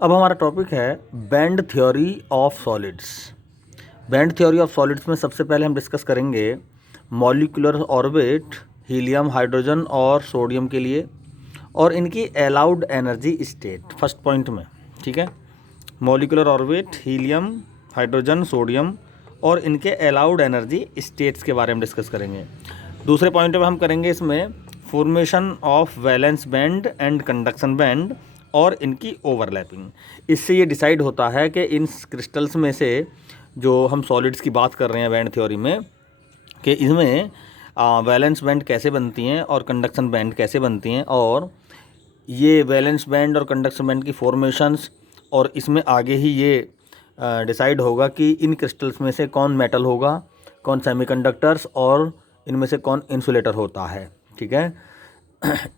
अब हमारा टॉपिक है band theory of solids. Band theory of solids में सबसे पहले हम डिस्कस करेंगे मॉलिक्यूलर ऑर्बिट हीलियम, हाइड्रोजन और सोडियम के लिए और इनकी allowed energy state first point में। ठीक है, molecular orbit helium, hydrogen, sodium और इनके अलाउड एनर्जी स्टेट्स के बारे में डिस्कस करेंगे। दूसरे पॉइंट में हम करेंगे इसमें formation of valence band and conduction band और इनकी ओवरलैपिंग। इससे ये डिसाइड होता है कि इन क्रिस्टल्स में से जो हम सॉलिड्स की बात कर रहे हैं बैंड थ्योरी में, कि इसमें वैलेंस बैंड कैसे बनती हैं और कंडक्शन बैंड कैसे बनती हैं, और ये वैलेंस बैंड और कंडक्शन बैंड की फॉर्मेशंस, और इसमें आगे ही ये डिसाइड होगा कि इन क्रिस्टल्स में से कौन मेटल होगा, कौन सेमीकंडक्टर्स और इनमें से कौन इंसुलेटर होता है। ठीक है,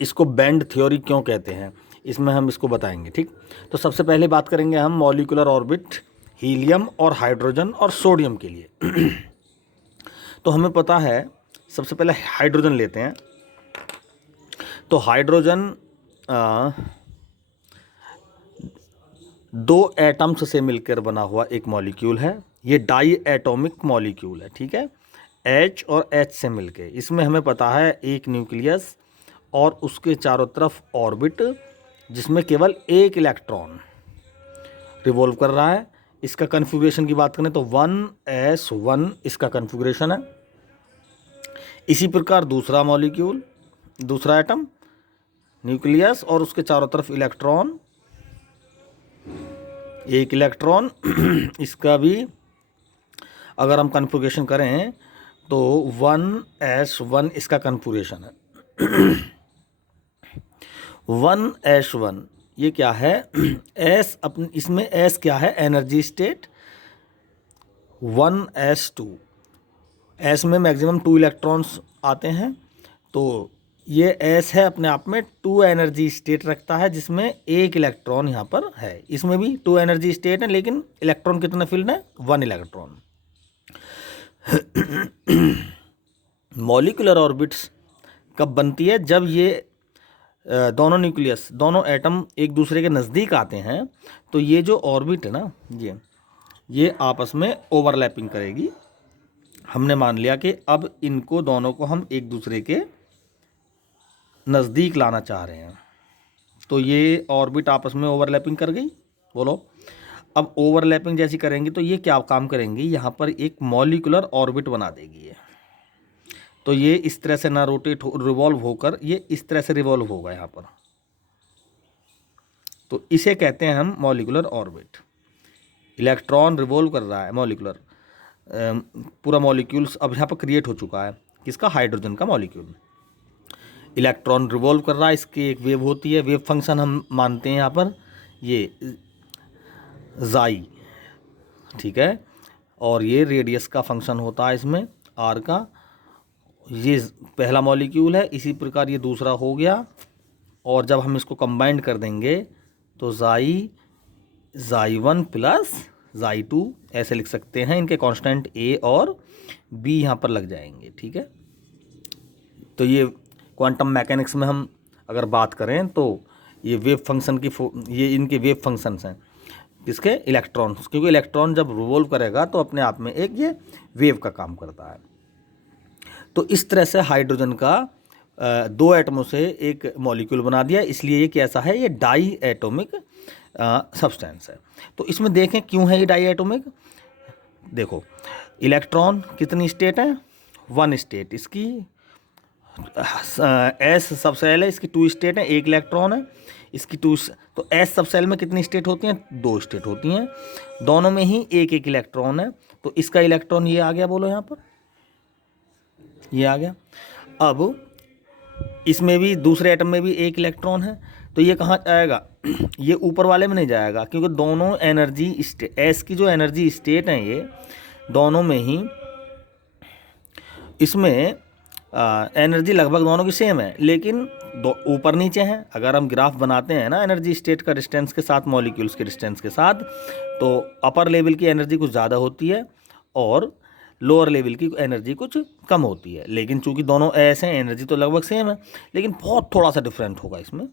इसको बैंड थ्योरी क्यों कहते हैं इसमें हम इसको बताएंगे। ठीक, तो सबसे पहले बात करेंगे हम मॉलिक्यूलर ऑर्बिट हीलियम और हाइड्रोजन और सोडियम के लिए। तो हमें पता है, सबसे पहले हाइड्रोजन लेते हैं। तो हाइड्रोजन दो एटम्स से मिलकर बना हुआ एक मॉलिक्यूल है। ये डाई एटॉमिक मॉलिक्यूल है। ठीक है, H और H से मिलके। इसमें हमें पता है एक न्यूक्लियस और उसके चारों तरफ ऑर्बिट, जिसमें केवल एक इलेक्ट्रॉन रिवॉल्व कर रहा है। इसका कन्फिगरेशन की बात करें तो 1s1 इसका कन्फिगरेशन है। इसी प्रकार दूसरा मॉलिक्यूल, दूसरा एटम, न्यूक्लियस और उसके चारों तरफ इलेक्ट्रॉन, एक इलेक्ट्रॉन इसका भी अगर हम कन्फिगरेशन करें तो 1s1 इसका कन्फिगरेशन है। 1s1 ये क्या है? S अपने इसमें S क्या है? Energy state. 1s2 S में मैक्सिमम 2 इलेक्ट्रॉन्स आते हैं, तो ये S है अपने आप में 2 एनर्जी स्टेट रखता है, जिसमें एक इलेक्ट्रॉन यहाँ पर है। इसमें भी 2 एनर्जी स्टेट है, लेकिन इलेक्ट्रॉन कितने फील्ड है? 1 इलेक्ट्रॉन। मॉलिक्यूलर ऑर्बिट्स कब बनती है? जब ये दोनों न्यूक्लियस, दोनों एटम एक दूसरे के नज़दीक आते हैं, तो ये जो ऑर्बिट है ना, ये आपस में ओवरलैपिंग करेगी। हमने मान लिया कि अब इनको दोनों को हम एक दूसरे के नज़दीक लाना चाह रहे हैं, तो ये ऑर्बिट आपस में ओवरलैपिंग कर गई। बोलो, अब ओवरलैपिंग जैसी करेंगी तो ये क्या काम करेंगी? यहाँ पर एक मॉलिक्यूलर ऑर्बिट बना देगी ये। तो ये इस तरह से ना रोटेट रिवॉल्व होकर ये इस तरह से रिवॉल्व होगा यहाँ पर, तो इसे कहते हैं हम मॉलिक्यूलर ऑर्बिट। इलेक्ट्रॉन रिवॉल्व कर रहा है, मॉलिक्यूलर पूरा मॉलिक्यूल्स अब यहाँ पर क्रिएट हो चुका है। किसका? हाइड्रोजन का मॉलिक्यूल। इलेक्ट्रॉन रिवॉल्व कर रहा है, इसकी एक वेव होती है, वेव फंक्शन हम मानते हैं यहाँ पर ये जाई। ठीक है, और ये रेडियस का फंक्शन होता है इसमें, आर का। ये पहला मॉलिक्यूल है, इसी प्रकार ये दूसरा हो गया, और जब हम इसको कंबाइंड कर देंगे तो जाई1 प्लस जाई2 ऐसे लिख सकते हैं। इनके कांस्टेंट ए और बी यहाँ पर लग जाएंगे। ठीक है, तो ये क्वांटम मैकेनिक्स में हम अगर बात करें तो ये वेव फंक्शन की ये इनके वेव फंक्शंस हैं। किसके? इलेक्ट्रॉन्स, क्योंकि इलेक्ट्रॉन जब रिवॉल्व करेगा तो अपने आप में एक ये वेव का काम करता है। तो इस तरह से हाइड्रोजन का दो एटमों से एक मॉलिक्यूल बना दिया, इसलिए ये कैसा है? ये डाई एटॉमिक सब्सटेंस है। तो इसमें देखें क्यों है ये डाई एटॉमिक। देखो, इलेक्ट्रॉन कितनी स्टेट है? 1 स्टेट इसकी। एस सब सेल है, इसकी 2 स्टेट है, एक इलेक्ट्रॉन है, इसकी 2। तो एस सब सेल में कितनी स्टेट होती हैं? 2 स्टेट होती हैं, दोनों में ही एक एक इलेक्ट्रॉन है। तो इसका इलेक्ट्रॉन ये आ गया, बोलो यहाँ पर ये आ गया। अब इसमें भी दूसरे एटम में भी एक इलेक्ट्रॉन है, तो ये कहाँ जाएगा? ये ऊपर वाले में नहीं जाएगा, क्योंकि दोनों एनर्जी स्टेट, एस की जो एनर्जी स्टेट है, ये दोनों में ही इसमें एनर्जी लगभग दोनों की सेम है, लेकिन दो ऊपर नीचे हैं। अगर हम ग्राफ बनाते हैं ना एनर्जी स्टेट का डिस्टेंस के साथ, मॉलिक्यूल्स के डिस्टेंस के साथ, तो अपर लेवल की एनर्जी कुछ ज़्यादा होती है और लोअर लेवल की एनर्जी कुछ कम होती है। लेकिन चूंकि दोनों ऐसे हैं, एनर्जी तो लगभग सेम है, लेकिन बहुत थोड़ा सा डिफरेंट होगा, इसमें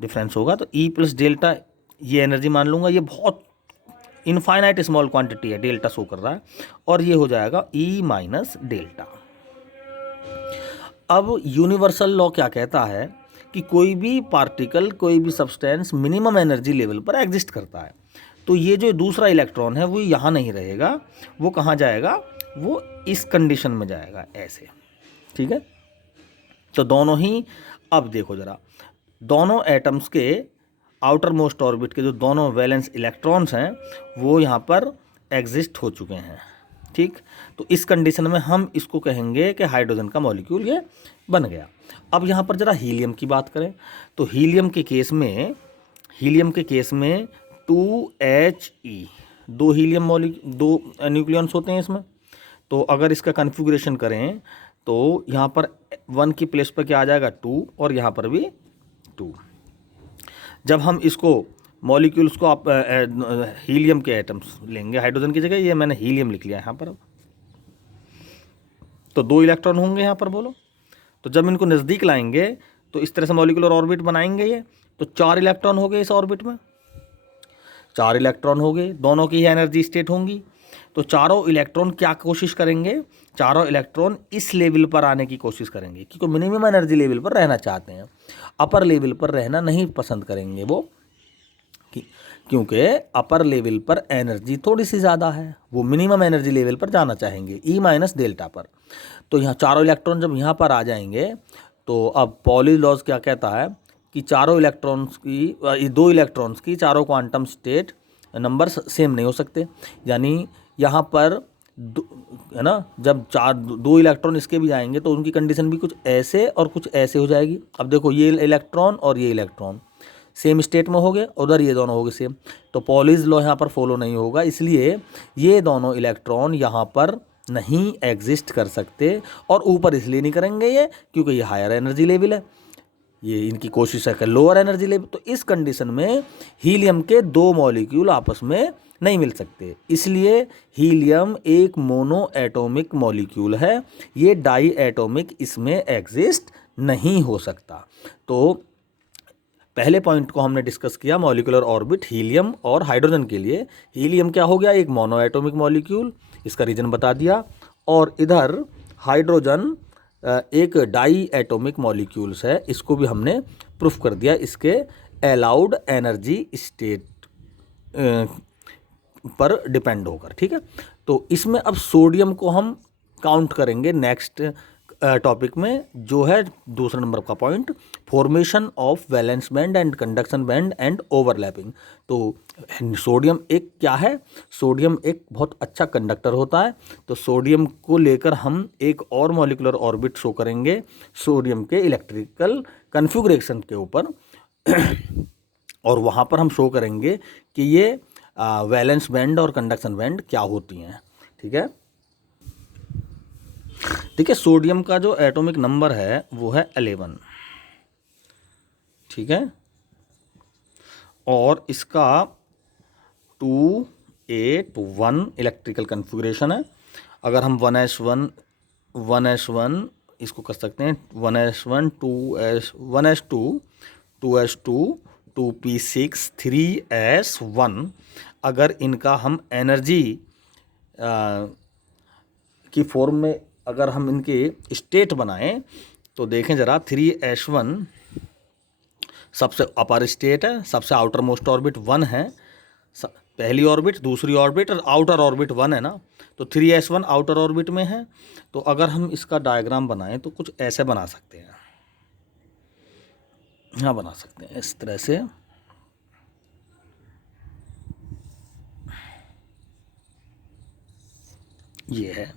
डिफरेंस होगा। तो ई प्लस डेल्टा ये एनर्जी मान लूँगा, ये बहुत इनफाइनाइट स्मॉल क्वांटिटी है, डेल्टा शो कर रहा है, और ये हो जाएगा ई माइनस डेल्टा। अब यूनिवर्सल लॉ क्या कहता है कि कोई भी पार्टिकल, कोई भी सब्सटेंस मिनिमम एनर्जी लेवल पर एग्जिस्ट करता है। तो ये जो दूसरा इलेक्ट्रॉन है वो यहाँ नहीं रहेगा, वो कहाँ जाएगा, वो इस कंडीशन में जाएगा ऐसे, ठीक है। तो दोनों ही, अब देखो ज़रा, दोनों एटम्स के आउटर मोस्ट ऑर्बिट के जो दोनों वैलेंस इलेक्ट्रॉन्स हैं वो यहाँ पर एग्जिस्ट हो चुके हैं, ठीक। तो इस कंडीशन में हम इसको कहेंगे कि हाइड्रोजन का मॉलिक्यूल ये बन गया। अब यहाँ पर ज़रा हीलियम की बात करें तो हीलियम के केस में 2He, दो हीलियम दो न्यूक्लियॉन्स होते हैं इसमें। तो अगर इसका कन्फिगरेशन करें तो यहाँ पर 1 की प्लेस पर क्या आ जाएगा, 2, और यहाँ पर भी 2। जब हम इसको मॉलिक्यूल्स को आप हीलियम के एटम्स लेंगे हाइड्रोजन की जगह, ये मैंने हीलियम लिख लिया यहाँ पर। अब तो 2 इलेक्ट्रॉन होंगे यहाँ पर, बोलो। तो जब इनको नज़दीक लाएंगे तो इस तरह से मॉलिक्यूलर ऑर्बिट बनाएंगे ये, तो 4 इलेक्ट्रॉन हो गए इस ऑर्बिट में, 4 इलेक्ट्रॉन हो गए, दोनों की ही एनर्जी स्टेट होंगी। तो चारों इलेक्ट्रॉन क्या कोशिश करेंगे, चारों इलेक्ट्रॉन इस लेवल पर आने की कोशिश करेंगे, क्योंकि मिनिमम एनर्जी लेवल पर रहना चाहते हैं, अपर लेवल पर रहना नहीं पसंद करेंगे वो, क्योंकि अपर लेवल पर एनर्जी थोड़ी सी ज़्यादा है, वो मिनिमम एनर्जी लेवल पर जाना चाहेंगे, ई माइनस डेल्टा पर। तो यहाँ चारों इलेक्ट्रॉन जब यहाँ पर आ जाएंगे तो अब पॉली लॉज क्या कहता है कि चारों इलेक्ट्रॉन्स की, 2 इलेक्ट्रॉन्स की चारों क्वांटम स्टेट नंबर सेम नहीं हो सकते। यानी यहाँ पर है ना, जब 2 इलेक्ट्रॉन इसके भी जाएंगे तो उनकी कंडीशन भी कुछ ऐसे और कुछ ऐसे हो जाएगी। अब देखो, ये इलेक्ट्रॉन और ये इलेक्ट्रॉन सेम स्टेट में हो गए, उधर ये दोनों हो गए सेम, तो पॉलीज लॉ यहाँ पर फॉलो नहीं होगा, इसलिए ये दोनों इलेक्ट्रॉन यहाँ पर नहीं एग्जिस्ट कर सकते। और ऊपर इसलिए नहीं करेंगे ये क्योंकि ये हायर एनर्जी लेवल है, ये इनकी कोशिश है कि लोअर एनर्जी लेवल। तो इस कंडीशन में हीलियम के 2 मॉलिक्यूल आपस में नहीं मिल सकते, इसलिए हीलियम एक मोनो एटॉमिक मॉलिक्यूल है, ये डाई एटॉमिक इसमें एग्जिस्ट नहीं हो सकता। तो पहले पॉइंट को हमने डिस्कस किया, मॉलिक्यूलर ऑर्बिट हीलियम और हाइड्रोजन के लिए। हीलियम क्या हो गया, एक मोनो एटॉमिक मॉलिक्यूल, इसका रीजन बता दिया। और इधर हाइड्रोजन एक डाई एटॉमिक मॉलिक्यूल्स है, इसको भी हमने प्रूफ कर दिया इसके अलाउड एनर्जी स्टेट पर डिपेंड होकर, ठीक है। तो इसमें अब सोडियम को हम काउंट करेंगे नेक्स्ट टॉपिक में, जो है दूसरा नंबर का point, formation of valence band and conduction band and overlapping. तो सोडियम एक क्या है, सोडियम एक बहुत अच्छा कंडक्टर होता है। तो सोडियम को लेकर हम एक और मॉलिक्यूलर ऑर्बिट शो करेंगे सोडियम के इलेक्ट्रिकल कन्फिगरेशन के ऊपर और वहाँ पर हम शो करेंगे कि ये वैलेंस बैंड और कंडक्शन बैंड क्या होती हैं, ठीक है। ठीक है, सोडियम का जो एटॉमिक नंबर है वो है 11, ठीक है, और इसका 281 इलेक्ट्रिकल कन्फिगरेशन है। अगर हम 1s1 इसको कर सकते हैं, 1s1 1s2 2s2 2p6 3s1, अगर इनका हम एनर्जी की फॉर्म में अगर हम इनके स्टेट बनाएं तो देखें ज़रा, 3s1 सबसे अपर स्टेट है, सबसे आउटर मोस्ट ऑर्बिट 1 है, पहली ऑर्बिट, दूसरी ऑर्बिट और आउटर ऑर्बिट 1 है ना, तो 3s1 आउटर ऑर्बिट में है। तो अगर हम इसका डायग्राम बनाएं तो कुछ ऐसे बना सकते हैं, हाँ बना सकते हैं इस तरह से। ये है,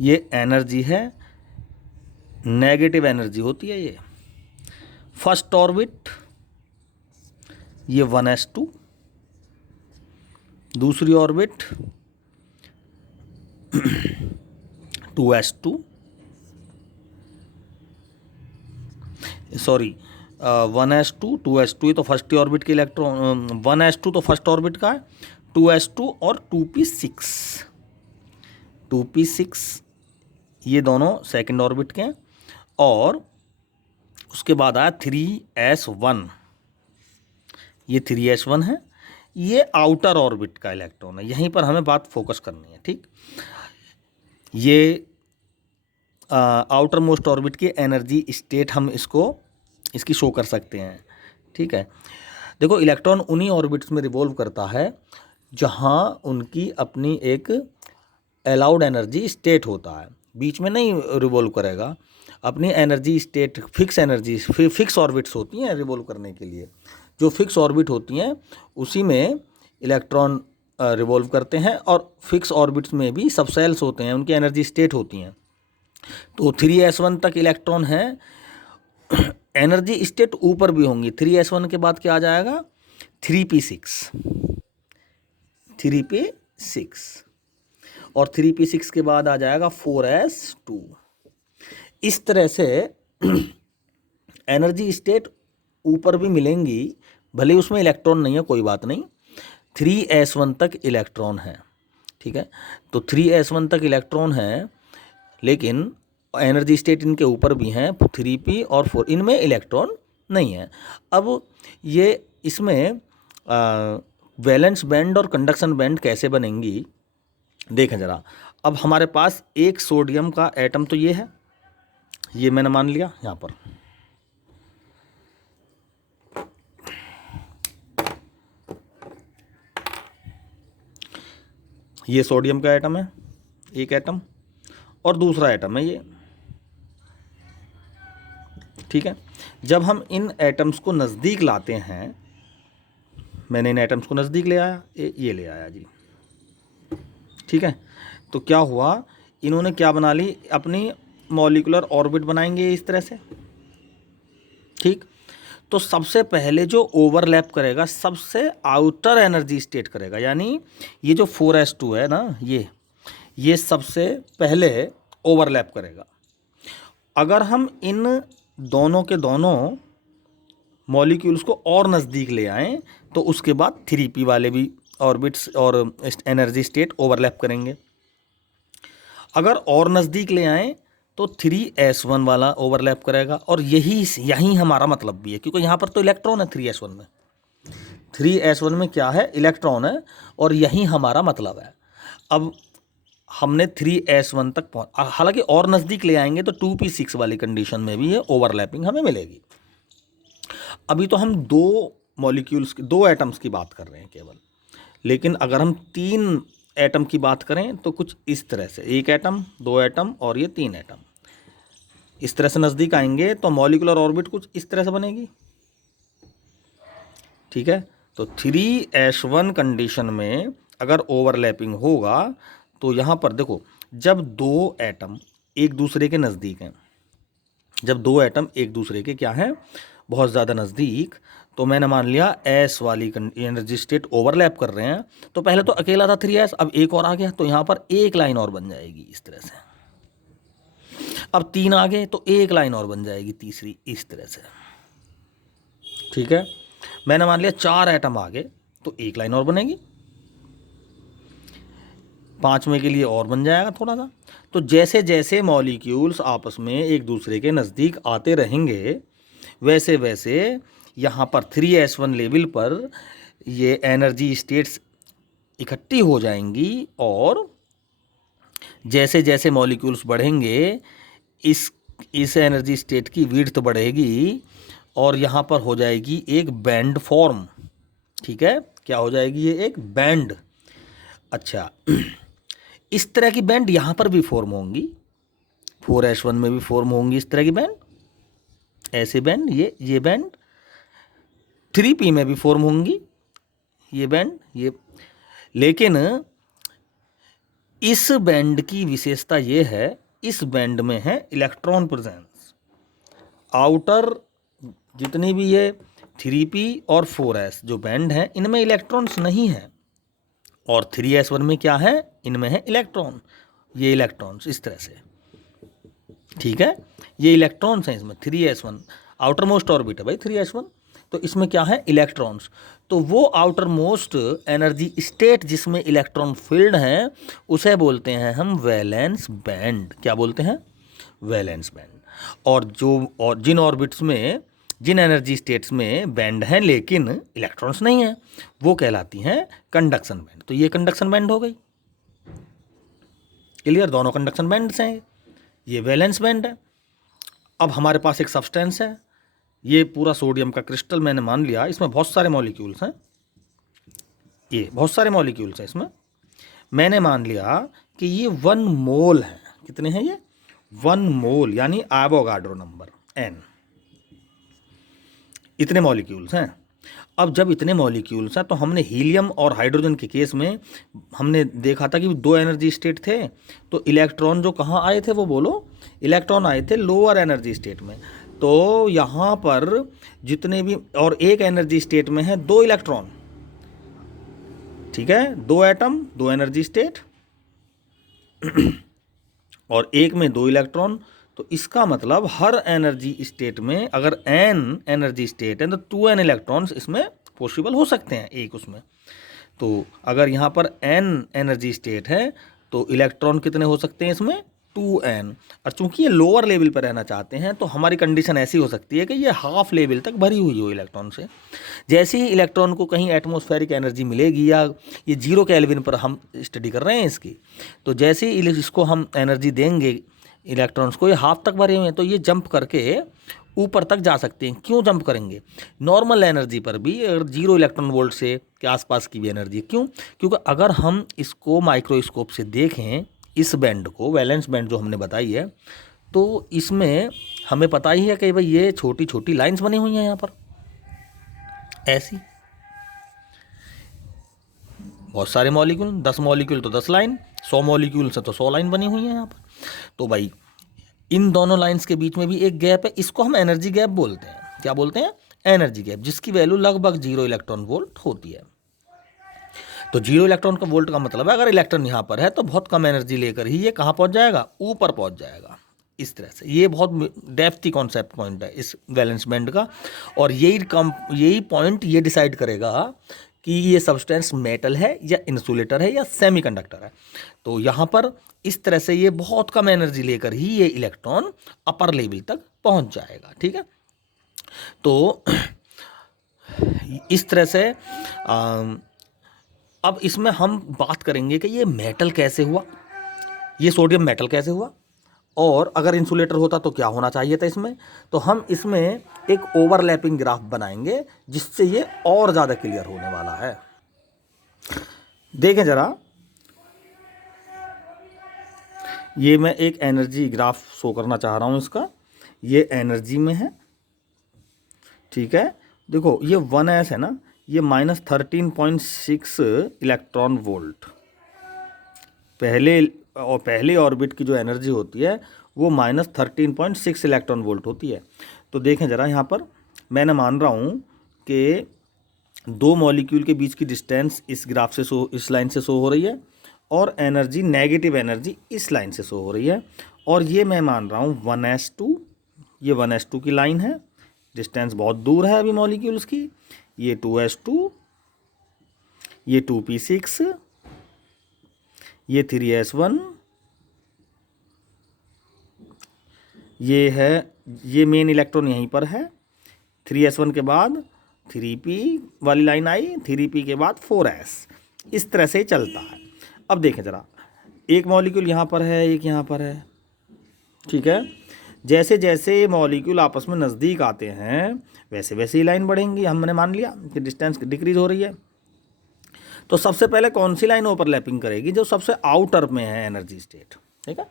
ये एनर्जी है, नेगेटिव एनर्जी होती है ये। फर्स्ट ऑर्बिट ये 1s2, दूसरी orbit 2s2, sorry 1s2 2s2, ये तो फर्स्ट ऑर्बिट के इलेक्ट्रॉन, 1s2 तो फर्स्ट ऑर्बिट का है, 2s2 और 2p6 ये दोनों सेकंड ऑर्बिट के हैं। और उसके बाद आया 3s1, ये 3s1 है, ये आउटर ऑर्बिट का इलेक्ट्रॉन है, यहीं पर हमें बात फोकस करनी है। ठीक, ये आउटर मोस्ट ऑर्बिट की एनर्जी स्टेट हम इसकी शो कर सकते हैं। ठीक है, देखो इलेक्ट्रॉन उन्हीं ऑर्बिट्स में रिवॉल्व करता है जहां उनकी अपनी एक अलाउड एनर्जी स्टेट होता है, बीच में नहीं रिवॉल्व करेगा। अपनी एनर्जी स्टेट फिक्स ऑर्बिट्स होती हैं रिवॉल्व करने के लिए, जो फिक्स ऑर्बिट होती हैं उसी में इलेक्ट्रॉन रिवॉल्व करते हैं, और फिक्स ऑर्बिट्स में भी सब सेल्स होते हैं, उनकी एनर्जी स्टेट होती हैं। तो 3s1 तक इलेक्ट्रॉन है, एनर्जी स्टेट ऊपर भी होंगी। 3s1 के बाद क्या आ जाएगा, 3p6 और 3p6 के बाद आ जाएगा 4s2। इस तरह से एनर्जी स्टेट ऊपर भी मिलेंगी, भले उसमें इलेक्ट्रॉन नहीं है कोई बात नहीं, 3s1 तक इलेक्ट्रॉन है। ठीक है, तो 3s1 तक इलेक्ट्रॉन है, लेकिन एनर्जी स्टेट इनके ऊपर भी हैं, 3p और 4, इनमें इलेक्ट्रॉन नहीं है। अब ये इसमें वैलेंस बैंड और कंडक्शन बैंड कैसे बनेंगी देखें ज़रा। अब हमारे पास एक सोडियम का एटम तो ये है, ये मैंने मान लिया यहाँ पर, ये सोडियम का एटम है, एक एटम, और दूसरा एटम है ये। ठीक है, जब हम इन एटम्स को नज़दीक लाते हैं, मैंने इन एटम्स को नज़दीक ले आया, ये ले आया जी। ठीक है, तो क्या हुआ, इन्होंने क्या बना ली, अपनी मॉलिक्यूलर ऑर्बिट बनाएंगे इस तरह से। ठीक, तो सबसे पहले जो ओवरलैप करेगा, सबसे आउटर एनर्जी स्टेट करेगा, यानी ये जो 4s2 है ना, ये सबसे पहले ओवरलैप करेगा। अगर हम इन दोनों के दोनों मॉलिक्यूल्स को और नज़दीक ले आएं, तो उसके बाद 3p वाले भी ऑर्बिट्स और एनर्जी स्टेट ओवरलैप करेंगे। अगर और नज़दीक ले आएं तो 3s1 वाला ओवरलैप करेगा, और यही हमारा मतलब भी है, क्योंकि यहाँ पर तो इलेक्ट्रॉन है 3s1 में। 3s1 में क्या है, इलेक्ट्रॉन है, और यही हमारा मतलब है। अब हमने 3s1 तक पहुँच, हालांकि और नज़दीक ले आएंगे तो 2p6 वाली कंडीशन में भी ये ओवरलैपिंग हमें मिलेगी। अभी तो हम दो एटम्स की बात कर रहे हैं केवल, लेकिन अगर हम 3 एटम की बात करें तो कुछ इस तरह से, एक एटम, 2 एटम और ये 3 एटम, इस तरह से नज़दीक आएंगे तो मॉलिक्यूलर ऑर्बिट कुछ इस तरह से बनेगी। ठीक है, तो 3s1 कंडीशन में अगर ओवरलैपिंग होगा तो यहाँ पर देखो, जब 2 एटम एक दूसरे के नज़दीक हैं, जब 2 एटम एक दूसरे के क्या हैं, बहुत ज़्यादा नज़दीक, तो मैंने मान लिया s वाली एनर्जी स्टेट ओवरलैप कर रहे हैं, तो पहले तो अकेला था 3s, अब एक और आ गया, तो यहाँ पर एक लाइन और बन जाएगी इस तरह से। अब 3 आ गए तो एक लाइन और बन जाएगी तीसरी, इस तरह से। ठीक है, मैंने मान लिया 4 एटम आ गए तो एक लाइन और बनेगी, 5वें के लिए और बन जाएगा थोड़ा सा। तो जैसे जैसे मॉलिक्यूल्स आपस में एक दूसरे के नज़दीक आते रहेंगे, वैसे वैसे यहाँ पर 3s1 लेवल पर ये एनर्जी स्टेट्स इकट्ठी हो जाएंगी, और जैसे जैसे मॉलिक्यूल्स बढ़ेंगे इस एनर्जी स्टेट की विड्थ बढ़ेगी, और यहाँ पर हो जाएगी एक बैंड फॉर्म। ठीक है, क्या हो जाएगी, ये एक बैंड। अच्छा, इस तरह की बैंड यहाँ पर भी फॉर्म होंगी, 4s1 में भी फॉर्म होंगी इस तरह की बैंड, ऐसे बैंड, ये बैंड 3p में भी फॉर्म होंगी ये बैंड, ये। लेकिन इस बैंड की विशेषता ये है, इस बैंड में है इलेक्ट्रॉन प्रेजेंस। आउटर जितनी भी ये 3p और 4s जो बैंड हैं, इनमें इलेक्ट्रॉन्स नहीं हैं, और 3s1 में क्या है, इनमें है इलेक्ट्रॉन, ये इलेक्ट्रॉन्स इस तरह से। ठीक है, ये इलेक्ट्रॉन्स हैं इसमें, 3s1 आउटर मोस्ट ऑर्बिट है भाई 3s1, तो इसमें क्या है, इलेक्ट्रॉन्स। तो वो आउटर मोस्ट एनर्जी स्टेट जिसमें इलेक्ट्रॉन फील्ड हैं, उसे बोलते हैं हम वैलेंस बैंड। क्या बोलते हैं, वैलेंस बैंड। और जिन ऑर्बिट्स में जिन एनर्जी स्टेट्स में बैंड हैं लेकिन इलेक्ट्रॉन्स नहीं हैं, वो कहलाती हैं कंडक्शन बैंड। तो ये कंडक्शन बैंड हो गई, क्लियर, दोनों कंडक्शन बैंड्स हैं। ये वैलेंस बैंड है। अब हमारे पास एक सब्सटेंस है, ये पूरा सोडियम का क्रिस्टल मैंने मान लिया, इसमें बहुत सारे मॉलिक्यूल्स हैं, ये बहुत सारे मॉलिक्यूल्स हैं इसमें। मैंने मान लिया कि ये 1 मोल है। कितने हैं ये? 1 मोल, यानी एवोगाड्रो नंबर n। इतने मॉलिक्यूल्स हैं। अब जब इतने मॉलिक्यूल्स हैं तो हमने हीलियम और हाइड्रोजन के केस में हमने देखा था कि 2 एनर्जी स्टेट थे। तो इलेक्ट्रॉन जो कहाँ आए थे, वो बोलो। इलेक्ट्रॉन आए थे लोअर एनर्जी स्टेट में। तो यहाँ पर जितने भी, और एक एनर्जी स्टेट में है 2 इलेक्ट्रॉन, ठीक है, 2 एटम, 2 एनर्जी स्टेट और एक में 2 इलेक्ट्रॉन। तो इसका मतलब हर एनर्जी स्टेट में अगर n एनर्जी स्टेट है तो 2n इलेक्ट्रॉन्स इसमें पॉसिबल हो सकते हैं एक उसमें। तो अगर यहाँ पर n एनर्जी स्टेट है तो इलेक्ट्रॉन कितने हो सकते हैं इसमें? 2n। और चूंकि ये लोअर लेवल पर रहना चाहते हैं तो हमारी कंडीशन ऐसी हो सकती है कि ये हाफ लेवल तक भरी हुई हो इलेक्ट्रॉन से। जैसे ही इलेक्ट्रॉन को कहीं एटमॉस्फेरिक एनर्जी मिलेगी, या ये 0 केल्विन पर हम स्टडी कर रहे हैं इसकी, तो जैसे ही इसको हम एनर्जी देंगे इलेक्ट्रॉन्स को, ये हाफ तक भरे हुए हैं, तो ये जंप करके ऊपर तक जा सकते हैं। क्यों जंप करेंगे? नॉर्मल एनर्जी पर भी अगर 0 इलेक्ट्रॉन वोल्ट से के आसपास की भी एनर्जी। क्यों? क्योंकि अगर हम इसको माइक्रोस्कोप से देखें, इस बैंड को, वैलेंस बैंड जो हमने बताई है, तो इसमें हमें पता ही है कि भाई ये छोटी छोटी लाइंस बनी हुई हैं यहाँ पर, ऐसी बहुत सारे मॉलिक्यूल, 10 मॉलिक्यूल तो 10 लाइन, 100 मॉलिक्यूल से तो 100 लाइन बनी हुई है यहाँ पर। तो भाई इन दोनों लाइंस के बीच में भी एक गैप है, इसको हम एनर्जी गैप बोलते हैं। क्या बोलते हैं? एनर्जी गैप, जिसकी वैल्यू लगभग 0 इलेक्ट्रॉन वोल्ट होती है। तो 0 इलेक्ट्रॉन का वोल्ट का मतलब है अगर इलेक्ट्रॉन यहाँ पर है तो बहुत कम एनर्जी लेकर ही ये कहाँ पहुँच जाएगा? ऊपर पहुँच जाएगा। इस तरह से ये बहुत डेप्थी कॉन्सेप्ट पॉइंट है इस वैलेंस बैंड का, और यही पॉइंट ये डिसाइड करेगा कि ये सब्सटेंस मेटल है या इंसुलेटर है या सेमीकंडक्टर है। तो यहाँ पर इस तरह से ये बहुत कम एनर्जी लेकर ही ये इलेक्ट्रॉन अपर लेवल तक पहुँच जाएगा, ठीक है। तो इस तरह से अब इसमें हम बात करेंगे कि ये मेटल कैसे हुआ, ये सोडियम मेटल कैसे हुआ, और अगर इंसुलेटर होता तो क्या होना चाहिए था इसमें। तो हम इसमें एक ओवरलैपिंग ग्राफ बनाएंगे जिससे ये और ज़्यादा क्लियर होने वाला है। देखें ज़रा, ये मैं एक एनर्जी ग्राफ शो करना चाह रहा हूँ इसका। ये एनर्जी में है, ठीक है। देखो ये 1s है ना, ये -13.6 इलेक्ट्रॉन वोल्ट पहले ऑर्बिट की जो एनर्जी होती है वो -13.6 इलेक्ट्रॉन वोल्ट होती है। तो देखें ज़रा, यहाँ पर मैंने मान रहा हूँ कि 2 मॉलिक्यूल के बीच की डिस्टेंस इस ग्राफ से इस लाइन से शो हो रही है, और एनर्जी, नेगेटिव एनर्जी इस लाइन से शो हो रही है। और ये मैं मान रहा हूँ 1s2, ये 1s2 की लाइन है, डिस्टेंस बहुत दूर है अभी मॉलिक्यूल्स की। ये 2s2, ये 2p6, ये 3s1, ये है, ये मेन इलेक्ट्रॉन यहीं पर है। 3s1 के बाद 3p वाली लाइन आई, 3p के बाद 4s, इस तरह से चलता है। अब देखें ज़रा, एक मॉलिक्यूल यहाँ पर है, एक यहाँ पर है, ठीक है। जैसे जैसे मॉलिक्यूल आपस में नज़दीक आते हैं वैसे वैसे ही लाइन बढ़ेंगी। हमने मान लिया कि डिस्टेंस डिक्रीज हो रही है। तो सबसे पहले कौन सी लाइन ओवरलैपिंग करेगी? जो सबसे आउटर में है एनर्जी स्टेट, ठीक है।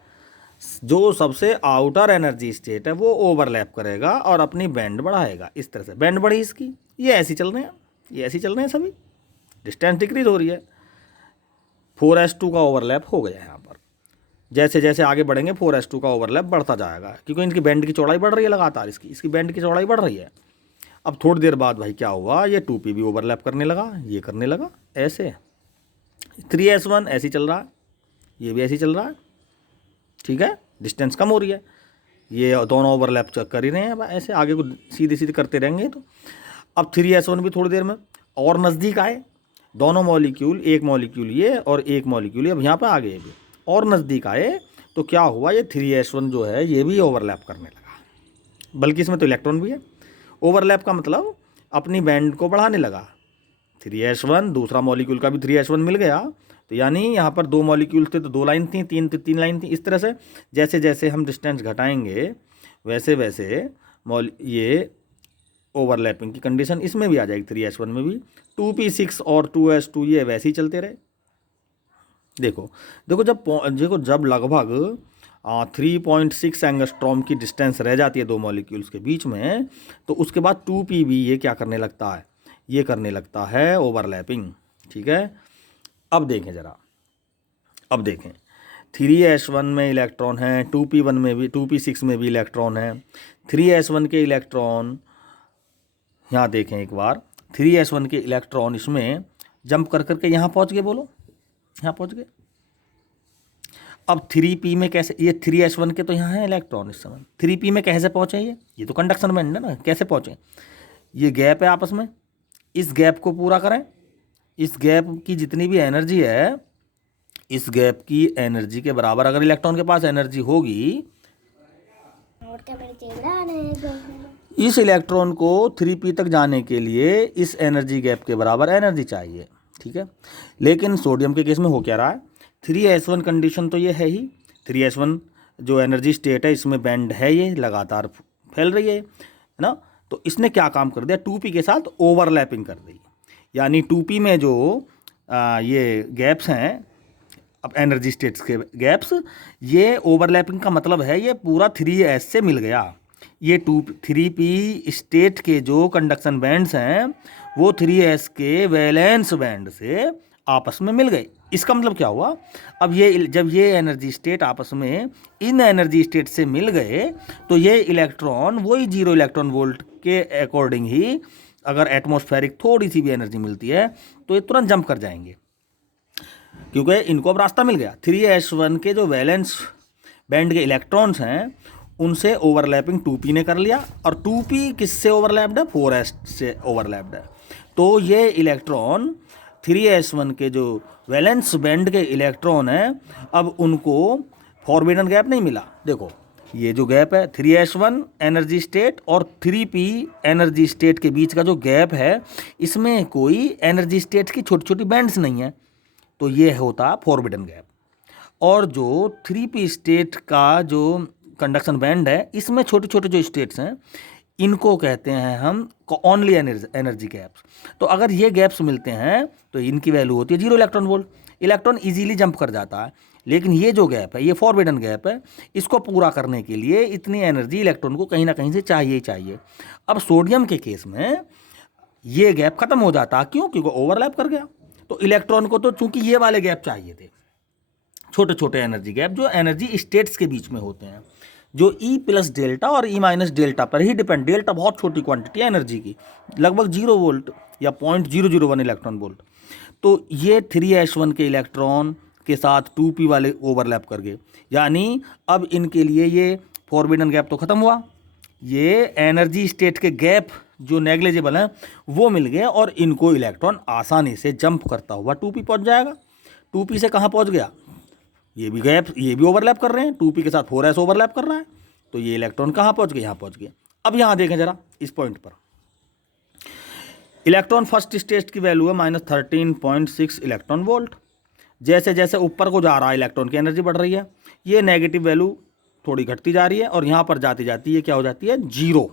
जो सबसे आउटर एनर्जी स्टेट है वो ओवरलैप करेगा और अपनी बैंड बढ़ाएगा। इस तरह से बैंड बढ़ी इसकी, ये ऐसी चल रहे हैं, ये ऐसी चल रहे हैं सभी, डिस्टेंस डिक्रीज हो रही है। 4s2 का ओवरलैप हो गया यहाँ पर। जैसे जैसे आगे बढ़ेंगे 4s2 का ओवरलैप बढ़ता जाएगा, क्योंकि इनकी बैंड की चौड़ाई बढ़ रही है लगातार, इसकी बैंड की चौड़ाई बढ़ रही है। अब थोड़ी देर बाद भाई क्या हुआ, ये 2p भी ओवरलैप करने लगा, ये करने लगा ऐसे। 3s1 ऐसे चल रहा है, ये भी ऐसे चल रहा है, ठीक है, डिस्टेंस कम हो रही है, ये दोनों ओवरलैप कर ही रहे हैं। ऐसे आगे को सीधे सीधे करते रहेंगे। तो अब 3s1 भी थोड़ी देर में और नज़दीक आए, दोनों मॉलिक्यूल, एक मॉलिक्यूल ये और एक मॉलिक्यूल ये, अब यहाँ पर आ गए भी और नज़दीक आए। तो क्या हुआ, ये 3s1 जो है ये भी ओवरलैप करने लगा, बल्कि इसमें तो इलेक्ट्रॉन भी है, ओवरलैप का मतलब अपनी बैंड को बढ़ाने लगा। 3s1 दूसरा मॉलिक्यूल का भी 3s1 मिल गया, तो यानी यहाँ पर 2 मॉलिक्यूल थे तो 2 लाइन थी, 3 लाइन थी। इस तरह से जैसे जैसे हम डिस्टेंस घटाएंगे वैसे वैसे ये ओवरलैपिंग की कंडीशन इसमें भी आ जाएगी, 3s1 में भी। 2p6 और 2s2 ये वैसे ही चलते रहे। देखो जब लगभग 3.6 एंगस्ट्रॉम की डिस्टेंस रह जाती है 2 मॉलिक्यूल्स के बीच में, तो उसके बाद 2p भी ये क्या करने लगता है, ये करने लगता है ओवरलैपिंग। ठीक है, अब देखें जरा, अब देखें 3s1 में इलेक्ट्रॉन है, 2p1 में भी, 2p6 में भी इलेक्ट्रॉन है। 3s1 के इलेक्ट्रॉन यहाँ देखें एक बार, 3s1 के इलेक्ट्रॉन इसमें जंप कर करके यहाँ पहुँच गए, बोलो यहाँ पहुँच गए। अब 3p में कैसे, ये 3s1 के तो यहाँ है इलेक्ट्रॉन इस समय, 3p में कैसे पहुँचे ये तो कंडक्शन बैंड है ना, कैसे पहुँचे? ये गैप है आपस में, इस गैप को पूरा करें। इस गैप की जितनी भी एनर्जी है, इस गैप की एनर्जी के बराबर अगर इलेक्ट्रॉन के पास एनर्जी होगी, इस इलेक्ट्रॉन को 3p तक जाने के लिए इस एनर्जी गैप के बराबर एनर्जी चाहिए। ठीक है, लेकिन सोडियम के केस में हो क्या रहा है, 3s1 कंडीशन तो ये है ही, 3s1 जो एनर्जी स्टेट है इसमें बैंड है, ये लगातार फैल रही है ना। तो इसने क्या काम कर दिया, 2p के साथ ओवरलैपिंग कर दी। यानी 2p में जो ये गैप्स हैं, अब एनर्जी स्टेट्स के गैप्स, ये ओवरलैपिंग का मतलब है ये पूरा 3s से मिल गया। ये 3p स्टेट के जो कंडक्शन बैंड्स हैं वो 3s के वैलेंस बैंड से आपस में मिल गए। इसका मतलब क्या हुआ, अब ये जब ये एनर्जी स्टेट आपस में इन एनर्जी स्टेट से मिल गए, तो ये इलेक्ट्रॉन वही 0 इलेक्ट्रॉन वोल्ट के अकॉर्डिंग ही, अगर एटमॉस्फेरिक थोड़ी सी भी एनर्जी मिलती है तो ये तुरंत जंप कर जाएंगे, क्योंकि इनको अब रास्ता मिल गया। 3s1 के जो वैलेंस बैंड के इलेक्ट्रॉन्स हैं उनसे ओवरलैपिंग 2p ने कर लिया, और 2p किससे ओवरलैप्ड है, 4s से ओवरलैप्ड है। तो ये इलेक्ट्रॉन 3s1 के जो वैलेंस बैंड के इलेक्ट्रॉन हैं, अब उनको फॉरबिडन गैप नहीं मिला। देखो ये जो गैप है 3s1 एनर्जी स्टेट और 3p एनर्जी स्टेट के बीच का जो गैप है, इसमें कोई एनर्जी स्टेट की छोटी छोटी बैंड्स नहीं है, तो ये होता फॉरबिडन गैप। और जो 3p स्टेट का जो कंडक्शन बैंड है, इसमें छोटे छोटे जो स्टेट्स हैं इनको कहते हैं हम ओनली एनर्जी गैप्स। तो अगर ये गैप्स मिलते हैं तो इनकी वैल्यू होती है 0 electron volt, electron easily jump कर जाता है। लेकिन ये जो गैप है, ये फॉरबिडन गैप है, इसको पूरा करने के लिए इतनी एनर्जी इलेक्ट्रॉन को कहीं ना कहीं से चाहिए ही चाहिए। अब सोडियम के केस में ये गैप खत्म हो जाता, क्यों, क्योंकि ओवरलैप कर गया। तो इलेक्ट्रॉन को तो चूंकि ये वाले गैप चाहिए थे, छोटे छोटे एनर्जी गैप जो एनर्जी स्टेट्स के बीच में होते हैं, जो E प्लस डेल्टा और E माइनस डेल्टा पर ही डिपेंड। डेल्टा बहुत छोटी क्वांटिटी है एनर्जी की, लगभग 0 वोल्ट या 0.001 इलेक्ट्रॉन वोल्ट। तो ये 3s1 के इलेक्ट्रॉन के साथ 2p वाले ओवरलैप कर गए, यानी अब इनके लिए ये फॉरबिडन गैप तो खत्म हुआ, ये एनर्जी स्टेट के गैप जो नेग्लिजिबल हैं वो मिल गए, और इनको इलेक्ट्रॉन आसानी से जंप करता हुआ 2p पहुंच जाएगा। 2p से कहाँ पहुंच गया, ये भी गैप, ये भी ओवरलैप कर रहे हैं, 2p के साथ 4s ओवरलैप कर रहा है, तो ये इलेक्ट्रॉन कहाँ पहुंच गए, यहाँ पहुंच गए। अब यहाँ देखें जरा इस पॉइंट पर, इलेक्ट्रॉन फर्स्ट स्टेज की वैल्यू है -13.6 इलेक्ट्रॉन वोल्ट। जैसे जैसे ऊपर को जा रहा है इलेक्ट्रॉन की एनर्जी बढ़ रही है, ये नेगेटिव वैल्यू थोड़ी घटती जा रही है, और यहाँ पर जाती जाती है क्या हो जाती है, 0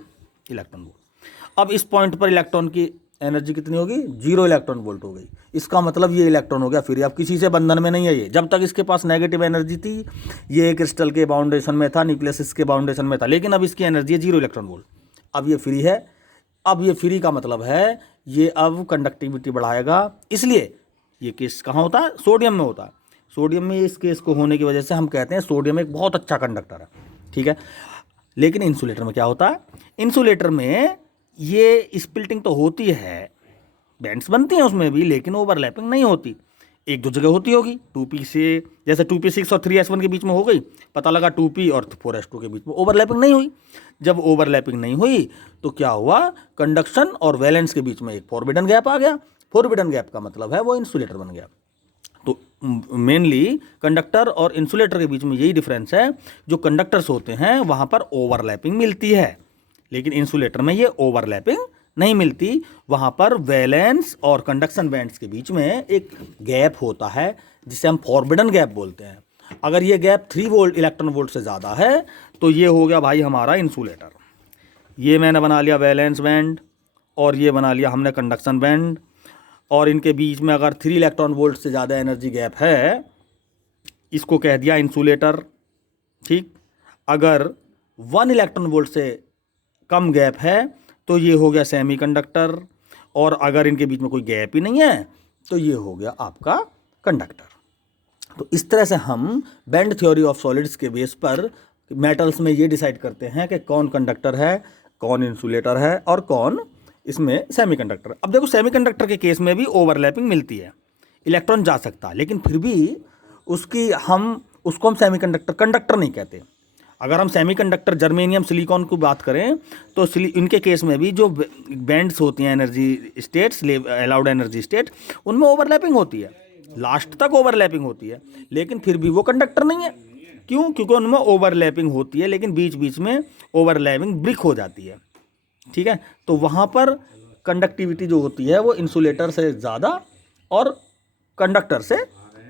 इलेक्ट्रॉन वोल्ट। अब इस पॉइंट पर इलेक्ट्रॉन की एनर्जी कितनी होगी, 0 इलेक्ट्रॉन वोल्ट हो गई। इसका मतलब ये इलेक्ट्रॉन हो गया फ्री, अब किसी से बंधन में नहीं है ये। जब तक इसके पास नेगेटिव एनर्जी थी, ये क्रिस्टल के बाउंडेशन में था, न्यूक्लियस इसके बाउंडेशन में था, लेकिन अब इसकी एनर्जी है 0 इलेक्ट्रॉन वोल्ट। अब ये फ्री है। अब ये फ्री का मतलब है ये अब कंडक्टिविटी बढ़ाएगा, इसलिए ये केस कहाँ होता है, सोडियम में होता है। सोडियम में इस केस को होने की वजह से हम कहते हैं सोडियम एक बहुत अच्छा कंडक्टर है, ठीक है। लेकिन इंसुलेटर में क्या होता है, इंसुलेटर में ये स्प्लिटिंग तो होती है, बैंड्स बनती हैं उसमें भी, लेकिन ओवरलैपिंग नहीं होती। एक दो जगह होती होगी, 2p से, जैसे 2p6 और 3s1 के बीच में हो गई, पता लगा 2p और 4s2 के बीच में ओवरलैपिंग नहीं हुई। जब ओवरलैपिंग नहीं हुई तो क्या हुआ, कंडक्शन और वैलेंस के बीच में एक फॉरबिडन गैप आ गया। फॉरबिडन गैप का मतलब है वो इंसुलेटर बन गया। तो मेनली कंडक्टर और इंसुलेटर के बीच में यही डिफरेंस है, जो कंडक्टर्स होते हैं वहाँ पर ओवरलैपिंग मिलती है, लेकिन इंसुलेटर में ये ओवरलैपिंग नहीं मिलती। वहाँ पर वैलेंस और कंडक्शन बैंड्स के बीच में एक गैप होता है जिसे हम फॉरबिडन गैप बोलते हैं। अगर ये गैप 3 वोल्ट इलेक्ट्रॉन वोल्ट से ज़्यादा है तो ये हो गया भाई हमारा इंसुलेटर। ये मैंने बना लिया वैलेंस बैंड और ये बना लिया हमने कंडक्शन बैंड, और इनके बीच में अगर 3 इलेक्ट्रॉन वोल्ट से ज़्यादा एनर्जी गैप है, इसको कह दिया इंसुलेटर। ठीक, अगर 1 इलेक्ट्रॉन वोल्ट से कम गैप है तो ये हो गया सेमीकंडक्टर, और अगर इनके बीच में कोई गैप ही नहीं है तो ये हो गया आपका कंडक्टर। तो इस तरह से हम बैंड थ्योरी ऑफ सॉलिड्स के बेस पर मेटल्स में ये डिसाइड करते हैं कि कौन कंडक्टर है, कौन इंसुलेटर है और कौन इसमें सेमीकंडक्टर। अब देखो सेमीकंडक्टर के केस में भी ओवरलैपिंग मिलती है, इलेक्ट्रॉन जा सकता है, लेकिन फिर भी उसको हम सेमीकंडक्टर कंडक्टर नहीं कहते। अगर हम सेमीकंडक्टर जर्मेनियम सिलिकॉन की बात करें तो इनके केस में भी जो बैंड्स होती हैं energy states, allowed energy state, उनमें ओवरलैपिंग होती है, लास्ट तक ओवरलैपिंग होती है, लेकिन फिर भी वो कंडक्टर नहीं है। क्यों? क्योंकि उनमें ओवरलैपिंग होती है लेकिन बीच बीच में ओवरलैपिंग ब्रेक हो जाती है। ठीक है, तो वहाँ पर कंडक्टिविटी जो होती है वो इंसुलेटर से ज़्यादा और कंडक्टर से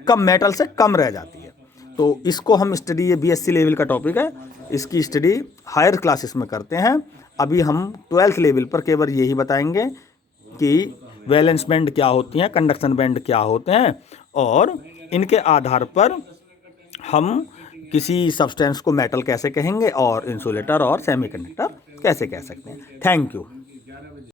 कम, मेटल से कम रह जाती है। तो इसको हम स्टडी, ये बीएससी लेवल का टॉपिक है, इसकी स्टडी हायर क्लासेस में करते हैं। अभी हम 12th लेवल पर केवल यही बताएंगे कि वैलेंस बैंड क्या होती हैं, कंडक्शन बैंड क्या होते हैं, और इनके आधार पर हम किसी सब्सटेंस को मेटल कैसे कहेंगे और इंसुलेटर और सेमीकंडक्टर कैसे कह सकते हैं। Thank you.